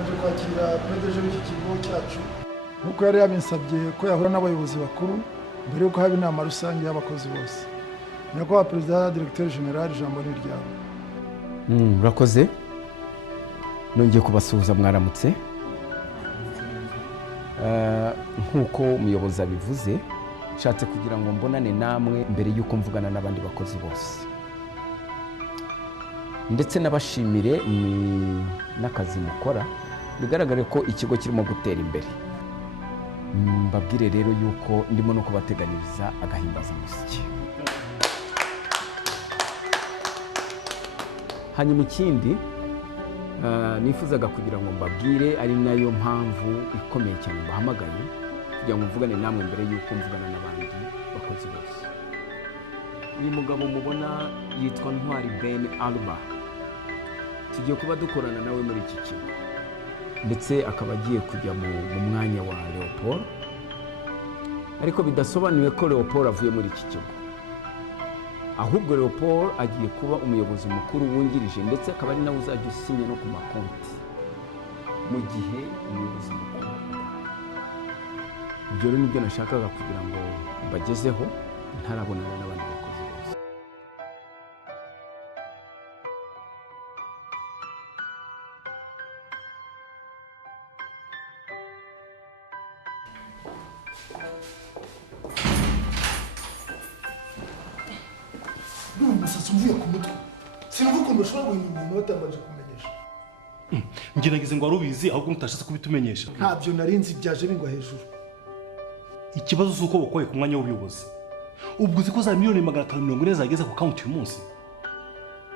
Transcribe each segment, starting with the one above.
twabanje kwakira PDG w'iki kigo cyacu nuko yari yabinsabye ko yahura n'abayobozi bakuru mbere yuko haba inama rusange y'abakozi bose. Nyakubahwa Perezida Directeur General, ijambo ni ryawe. Murakoze. Nongeye kubasuhuza mwaramutse. Nkuko umuyobozi abivuze, nshatse kugira ngo mbonane namwe mbere yuko mvugana n'abandi bakozi bose. Ndetse nabashimire n'akazi mukora, bigaragare ko ikigo kirimo gutera imbere. Mbabwire rero yuko ndimo no kubateganyiriza agahimbaza musiki. Hanyuma ikindi nifuzaga kugira ngo mbabwire, ari nayo mpamvu ikomeye cyane bahamagaye kugira ngo mvugane namwe mbere yuko mvugana n'abandi bakozi bose. Uyu mugabo mubona yitwa Ntwari Ben Alba. Tugiye kuba dukorana nawe muri iki kigo, ndetse akaba agiye kujya mu mwanya wa Leopold, ariko bidasobanuye ko Leopold avuye muri iki kigo, ahubwo Leopold agiye kuba umuyobozi mukuru wungirije, ndetse akaba ari nawe uzajya usinya no ku makonti mu gihe umuyobozi mukuru. Ibyo rero nibyo nashakaga kugira ngo mbagezeho ntarabonana n'abandi bakozi bose. Umusatsi uvuye ku mutwe. Sinumva ukuntu ushobora guhindura umuntu watabanje kumenyesha. Ngeragize ngo warubizi ahubwo mutashatse kubitumenyesha. Ntabyo narinzi, byaje bingwa hejuru. Ikibazo suko bakoye ku mwanya w'ubuyobozi. Ubwo uzi ko za miliyoni 540 zageze ku account uyu munsi.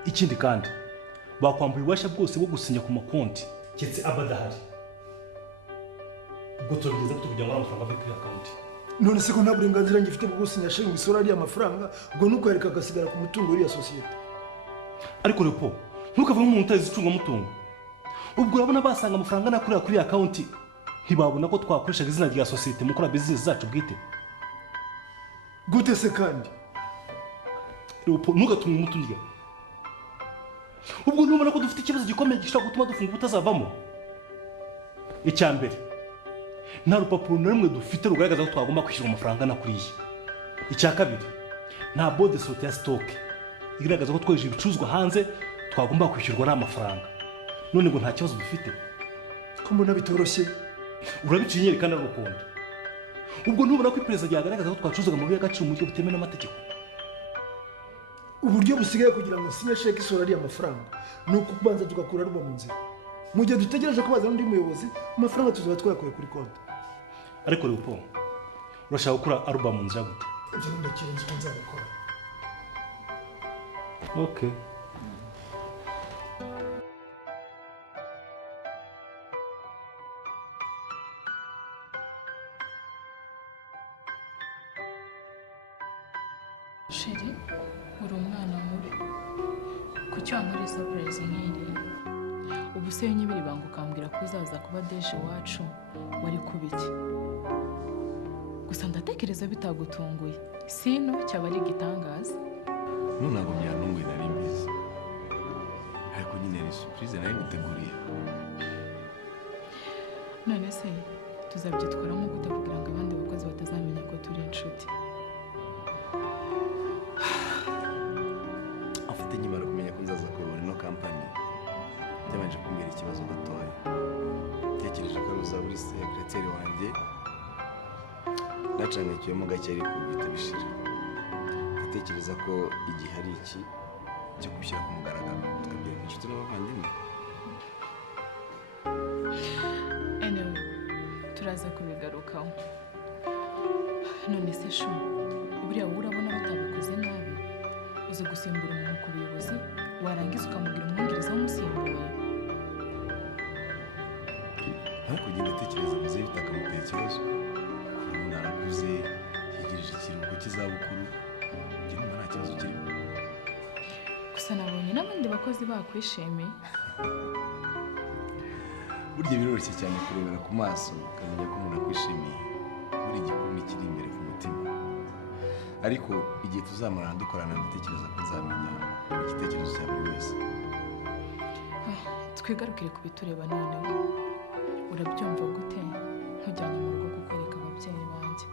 Ikindi kandi bakwambuye ububasha bwose bwo gusinya ku makonti ketse abadahari. Ubwo turageze kugira ngo amafaranga ave kuri account. None se ko nta burenganzira ngifite bwo gusinya shinga imisoro ari amafaranga, ubwo nuko yareka agasigara ku mutungo w'iyo societe. Ariko Lepo, ntukave mu muntu utazi icunga mutungo. Ubwo urabona basanga amafaranga nakurira kuri account, ntibabona ko twakoresha izina rya societe mukora business zacu bwite. Gute se kandi? Lepo, ntugatumwe umutungo. Ubwo ntubona ko dufite ikibazo gikomeye gishobora gutuma dufunga ubutazavamo. Icyambere, nta rupapuro na rumwe dufite rugaragaza ko twagomba kwishyura amafaranga nakuriye. Icya kabiri, nta bode sote ya stock igaragaza ko tweje ibicuruzwa hanze twagomba kwishyurwa n'amafaranga. None ngo nta kibazo dufite. Ko mbona bitoroshye. Urabiciye kandi arukunda. Ubwo ntubona ko iperereza ryagaragaza ko twacuruzaga mu by'agaciro mu buryo butemewe n'amategeko. Uburyo busigaye kugira ngo sinye sheke isora ari amafaranga nuko kubanza tugakura ruba mu nzira. Mu gihe dutegereje ko bazana undi muyobozi, amafaranga tuzaba twayakuye kuri konti. Ariko Lepo, urashaka gukura album mu nzira gute? Ibyo ndakirenze ko nzabikora. Okay. Sheri, uri umwana mubi. Kuki wankora surprise nk'iri? Ubu se nyibiri banga ukambwira ko uzaza kuba deje wacu, wari kubiki? Gusa ndatekereza bitagutunguye. Sino cyaba ari igitangaza. Ntabwo byantunguye nari mbizi, ariko nyine ari surprise nari guteguriye. None se tuzabyitwaramo gute kugira ngo abandi bakozi batazamenya ko turi inshuti? Afite nyimara kumenya ko nzaza kuyobora ino kampani, byabanje kumbwira ikibazo gatoya. Tekereje ko uzaba uri secretary wanjye, nacanekiyemo gake ariko bihita bishira. Ndatekereza ko igihe hari iki cyo gushyira ku mugaragaro tukabwira inshuti n'abavandimwe. Anyway, turaza kubigarukaho. None se shu, buriya urabona batabikoze nabi, uzi gusimbura umuntu ku buyobozi, warangiza ukamubwira umwungiriza w'umusimbuye. Ariko ugenda atekereza muze bitakamutera ikibazo. Umuntu arakuze, yegereje ikiruhuko cy'izabukuru, njye numva nta kibazo kirimo. Gusa nabonye n'abandi bakozi bakwishimiye. Burya biroroshye cyane kurebera ku maso ukamenya ko umuntu akwishimiye. Buri gikuru nikiri imbere ku mutima. Ariko igihe tuzamarana dukorana ndatekereza ko nzamenya igitekerezo cya buri wese. Twigarukire ku bitureba noneho. urabyumva gute nkujyanye mu rugo kukwereka ababyeyi banjye?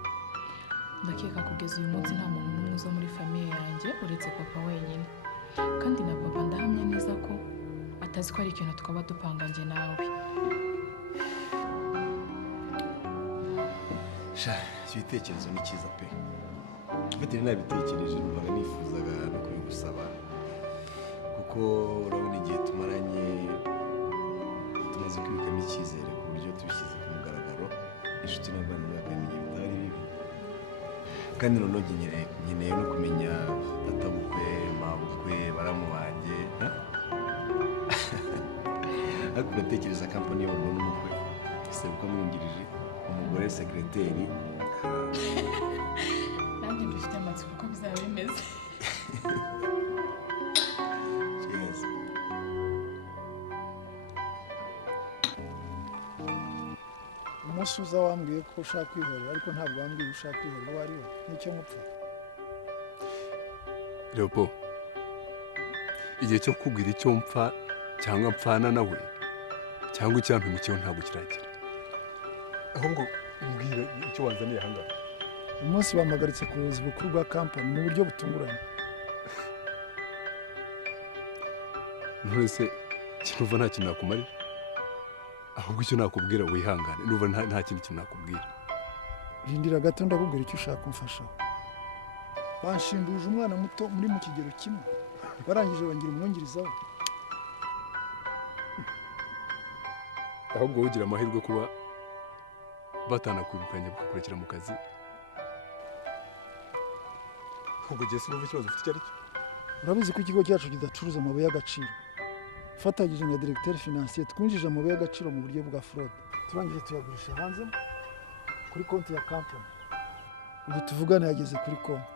Ndakeka kugeza uyu munsi nta muntu n'umwe uza muri famiye yanjye uretse papa wenyine, kandi na papa ndahamya neza ko atazi ko ari ikintu twaba dupanga njye nawe. sha icyo gitekerezo ni cyiza pe. Mfite nabitekereje numvaga nifuzaga no kubigusaba kuko urabona igihe tumaranye tumaze kwibikamo icyizere ku buryo tubishyize ku mugaragaro inshuti n'abavandimwe bakamenya bitari bibi, kandi noneho nkeneye no kumenya databukwe mabukwe baramu banjye ariko ugatekereza kampani y'ubururu n'umukwe ese bukamwungirije umugore sekreteri nanjye mbifite amatsiko uko bizaba bimeze. umunsi uza wambwiye ko ushaka kwihorera ariko ntabwo wambwiye ushaka kwihorera uwo ari we n'icyo mupfa. Leopo, igihe cyo kukubwira icyo mpfa cyangwa mpfana nawe cyangwa icyampimukiyeho ntabwo kiragera, ahubwo mbwira icyo wanzaniye ahangaha. umunsi bampagaritse ku buyobozi bukuru bwa kampani mu buryo butunguranye. none se kinuva nta kintu nakumarira, ahubwo icyo nakubwira wihangane, nuva nta kindi kintu nakubwira. rindira gato ndakubwira icyo ushaka kumfashaho. banshimbuje umwana muto muri mu kigero kimwe, barangije bangira umwungiriza we. ahubwo ugira amahirwe kuba batanakwirukanye bakakurekera mu kazi. ahubwo gihe sinumva ikibazo ufite icyo ari cyo. urabizi ko ikigo cyacu kidacuruza amabuye y'agaciro. fatanyije na directeur financier twinjije amabuye y'agaciro mu buryo bwa fraude, turangije tuyagurisha hanze kuri konti ya kampani. ubu tuvugana yageze kuri konti.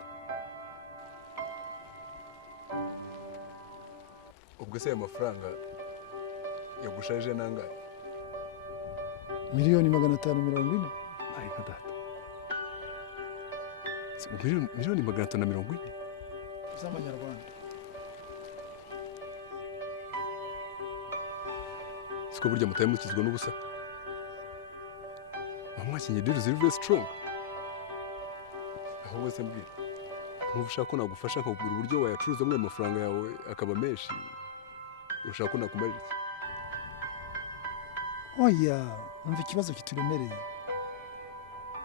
ubwo se ayo mafaranga yagushaje nangahe? miliyoni 540. Ay nka data, miliyoni 540 z'amanyarwanda. siko burya mutaye mukizwa n'ubusa, bamwakinye deal ziri very strong. aho bose mbwira nkubu ushaka ko nagufasha nkakubwira uburyo wayacuruzamo ayo mafaranga yawe akaba menshi, ushaka ko nakumarira iki? oya, umva ikibazo kituremereye.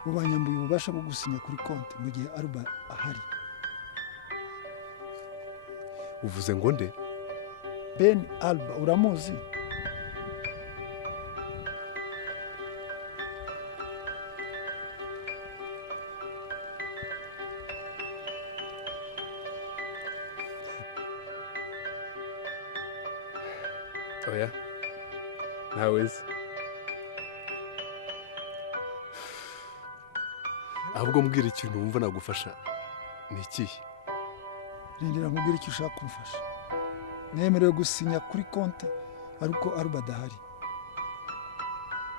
ubanyambuye ububasha bwo gusinya kuri konti mu gihe Alba ahari. uvuze ngo nde? Ben Alba uramuzi? oya ntawe nzi, ahubwo mbwira ikintu wumva nagufasha ni ikihe? rindira nkubwire icyo ushaka kumfasha. nemerewe gusinya kuri konti ariko Alba adahari.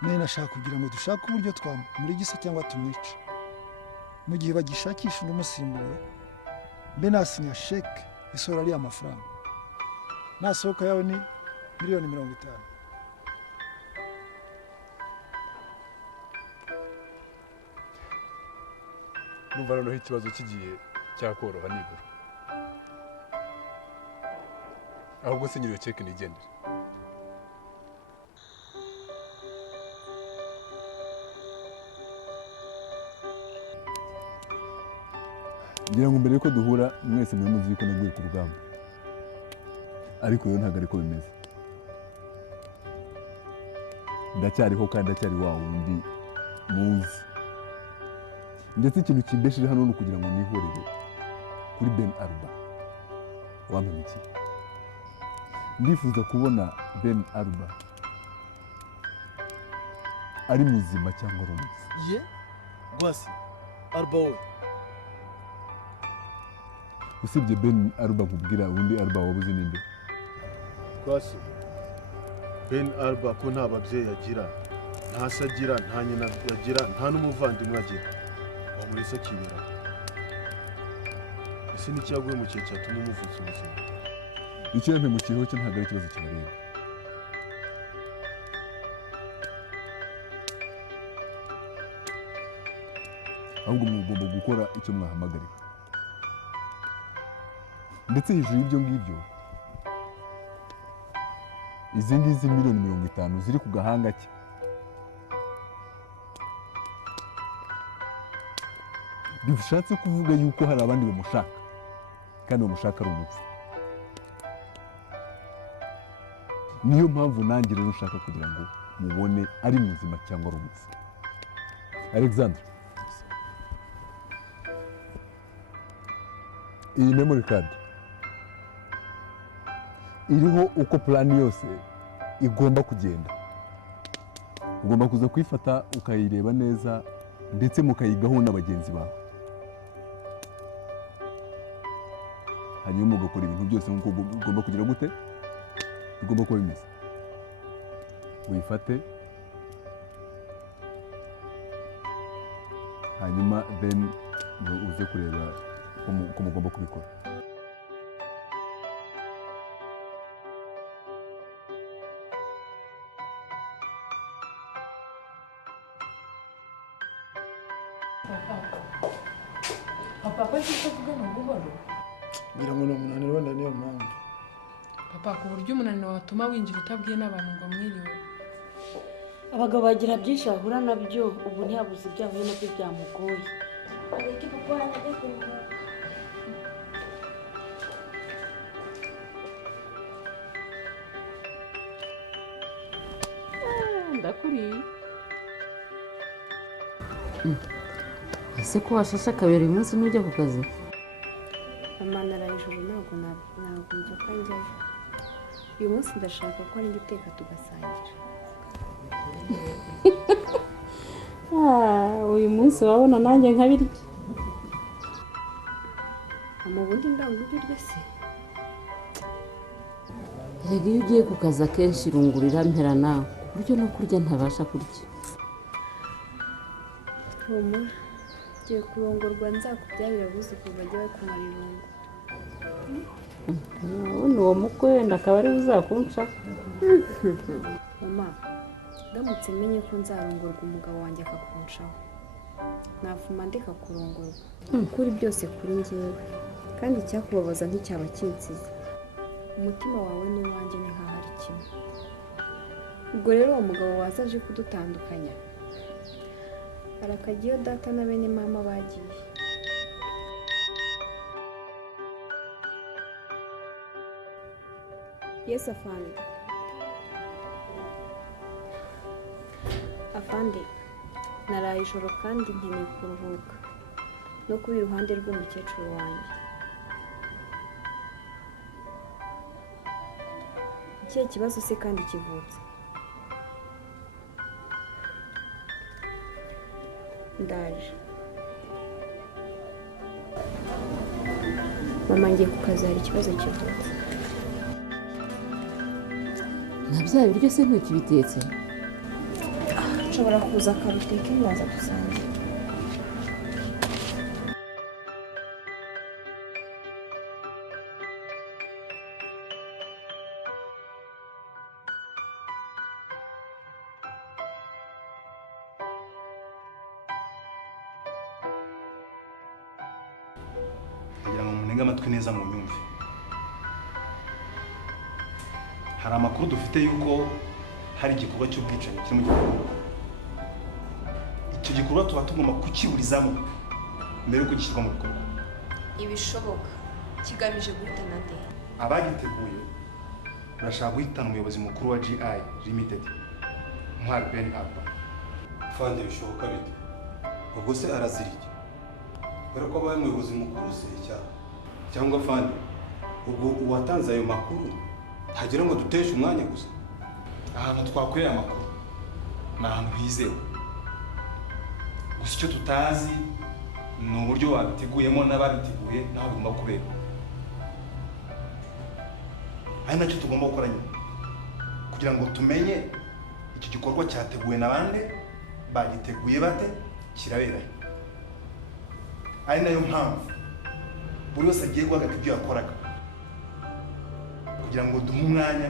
nashaka kugira ngo dushake uburyo twamurigisa cyangwa tumwice. mu gihe bagishakisha undi umusimbura, mbe nasinya sheke isohora ariya mafaranga. nasohoka yawe ni miliyoni 50. numva noneho ikibazo kigiye cyakoroha nibura, ahubwo sinyira iyo ceke nigendere. ngira ngo mbere yuko duhura mwese muri muzi ko naguye ku rugamba, ariko rero ntabwo ariko bimeze. ndacyariho kandi ndacyari wa wundi muzi, ndetse ikintu kimbesheje hano ni ukugira ngo nihorere kuri Ben Alba wampemukiye. ndifuza kubona Ben Alba ari muzima cyangwa ari umuzi. ye gwasi Alba we, usibye Ben Alba nkubwira undi Alba wabuze ninde? gwasi Ben Alba ko nta babyeyi agira, nta se agira, nta nyina agira, nta n'umuvandimwe agira, wamuretse akibera. ese n'iki yaguye mu gihe cyatuma umuvutsa ubuzima? icyo yampemukiyeho cyo ntabwo ari ikibazo kibareba. ahubwo mugomba gukora icyo mwahamagariwe. Ndetse hejuru y'ibyo ngibyo izi ngizi miliyoni 50 ziri ku gahanga cye bishatse kuvuga yuko hari abandi bamushaka kandi bamushaka ari umupfu. Niyo mpamvu nanjye rero ushaka kugira ngo mubone ari muzima cyangwa ari umupfu. Alexandre, iyi memory card iriho uko plan yose igomba kugenda. Ugomba kuza kuyifata ukayireba neza ndetse mukayigaho na bagenzi bawe, hanyuma ugakora ibintu byose nk'uko ugomba kugira gute bigomba kuba bimeze. Uyifate hanyuma then uze kureba uko mugomba kubikora. Papa, ko icyo uvuga ni ubuhoro? ngira ngo ni umunaniro wenda niyo mpamvu. Papa, ku buryo umunaniro watuma winjira utabwiye n'abantu ngo mwiriwe? Abagabo bagira byinshi bahura nabyo, ubu ntiyabuze ibyaho nabyo byamugoye. Ariko papa yanajya kuruhuka. Ndakuriye. Ese ko washashe akabera uyu munsi n'ujya ku kazi? Mama naraye ijoro ntabwo nzoka njyayo. Uyu munsi ndashaka ko ari guteka tugasangira. Uyu munsi wabona nanjye nkabirya. Mu bundi ndangubirwe se. Rega iyo ugiye ku kazi akenshi irungurira mpera nawe, ku buryo no kurya ntabasha kurya. Ngiye kurongorwa nzakubyarira buzuku bajya bakumara irungu. Ubu uwo mukwe wenda akaba ari uzakunca. Mama, ndamutse menye ko nzarongorwa umugabo wanjye akakunshaho, navuma ndeka kurongorwa. Kuri byose kuri njyewe, kandi icyakubabaza nticyaba kinsize. Umutima wawe n'uwanjye ni nkaho ari kimwe. Ubwo rero uwo mugabo waza aje kudutandukanya, arakagiyo data na bene mama bagiye. Yes, afande. Afande, naraye ijoro kandi nkeneye kuruhuka no kuba iruhande rw'umukecuru wanjye. Ikihe kibazo se kandi kivutse? Ndaje. Mama, ngiye ku kazi, hari ikibazo kivutse. Na bya biryo se ntukibitetse? Nshobora kuza akabiteka nkaza gusangira. kugira ngo munenge amatwi neza mu nyumve. Hari amakuru dufite yuko hari igikorwa cy'ubwicanyi kiri mu gihugu. Icyo gikorwa tuba tugomba kukiburizamo mbere yuko gishyirwa mu bikorwa. Ibishoboka kigamije guhitana nde? Abagiteguye barashaka guhitana umuyobozi mukuru wa GI Limited Ntwari Ben Alba. Fande bishoboka bite? Ubwo se arazirike? Kubera ko abaye umuyobozi mukuru se cyangwa fande ubwo uwatanze ayo makuru hagira ngo duteshe umwanya gusa. Ahantu twakorera amakuru ni ahantu hizewe. Gusa icyo tutazi ni uburyo wabiteguyemo n'ababiteguye n'aho bigomba kubera. Ari nacyo tugomba gukora nyine kugira ngo tumenye iki gikorwa cyateguwe na bande, bagiteguye bate, kirabera. Ari nayo mpamvu buri wese agiye guhagarika ibyo yakoraga kugira ngo duhe umwanya